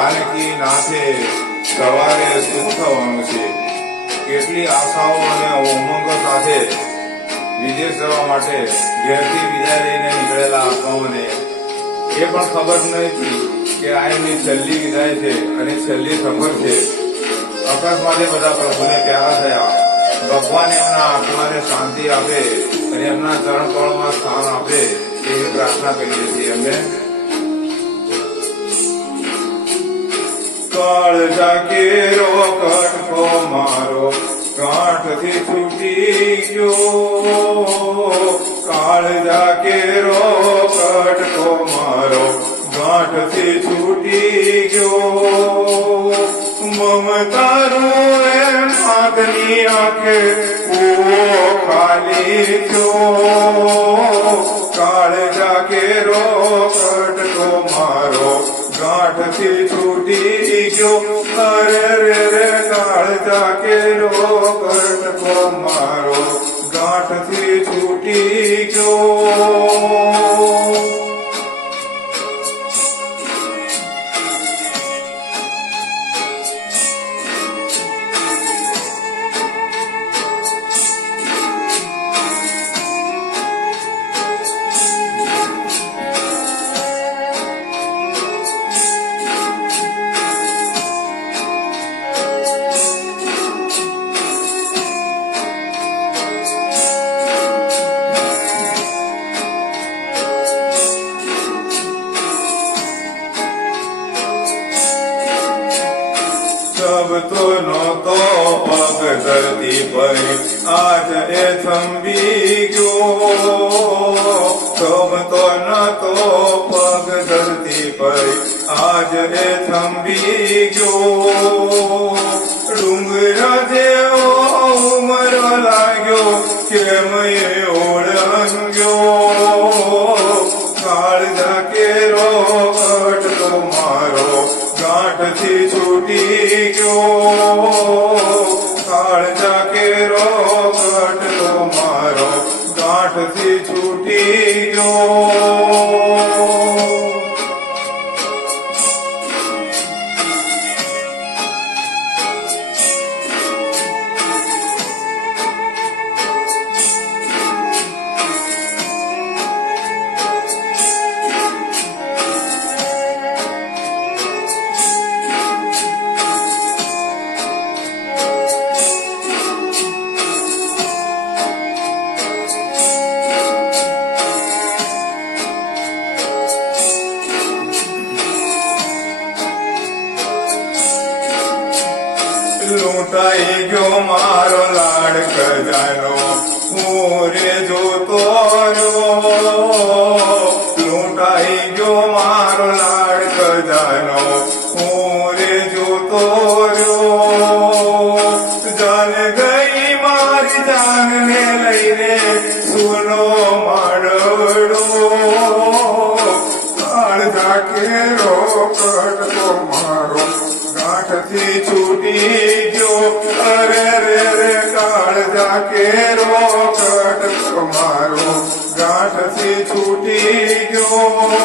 જાનકી નાથે સવારે શું થવાનું છે? કેટલી આશાઓ અને ઉમંગો સાથે વિદેશ જવા માટે ઘેરથી વિદાય લઈને નીકળેલા આત્માઓને એ પણ ખબર નથી કે આ એમની છેલ્લી વિદાય છે અને છેલ્લી સફર છે. અકસ્માતે બધા પ્રભુને પ્યારા થયા. ભગવાન એમના આત્માને શાંતિ આપે અને એમના ચરણ કમળમાં સ્થાન આપે એવી પ્રાર્થના કરીએ છીએ અમે. કાળજા કેરો કટકો મારો ગાંઠથી છૂટી ગયો. કાળજા કેરો કટકો મારો ગાંઠથી છૂટી ગયો. મમતારું એમ આંખની આંખે કૂવો ખાલી ગયો. કાળજા કેરો કટકો મારો ગાંઠથી છૂટી ગયો. અરે રે રે કાળજા કેરો કટકો મારો ગાંઠથી છૂટી ગયો. સબ તો નહોતો પગ ધરતી પર આજ એ થંભી ગયો. સબ તો નહોતો પગ ધરતી પર આજ એ થંભી ગયો. ડુંગર જેવો ઉમર લાગ્યો કેમ એ ઓળંગ્યો. કાળજા કેરો કટકો મારો ગાંઠથી છૂટી ગયો. કાળજા કેરો કટકો મારો ગાંઠથી છૂટી ગયો. લૂંટાઈ ગયો મારો લાડ ખજાનો હું રે જોતો રહ્યો. લૂંટાઈ ગયો મારો લાડ ખજાનો હું રે જોતો રહ્યો. જાન ગઈ મારી જાનને લઈને સુનો માડડો. કાળજા કેરો કટકો મારો ગાંઠથી છૂટી ગયો. અરે રે રે કાળજા કેરો કટકો મારો ગાંઠથી છૂટી ગયો.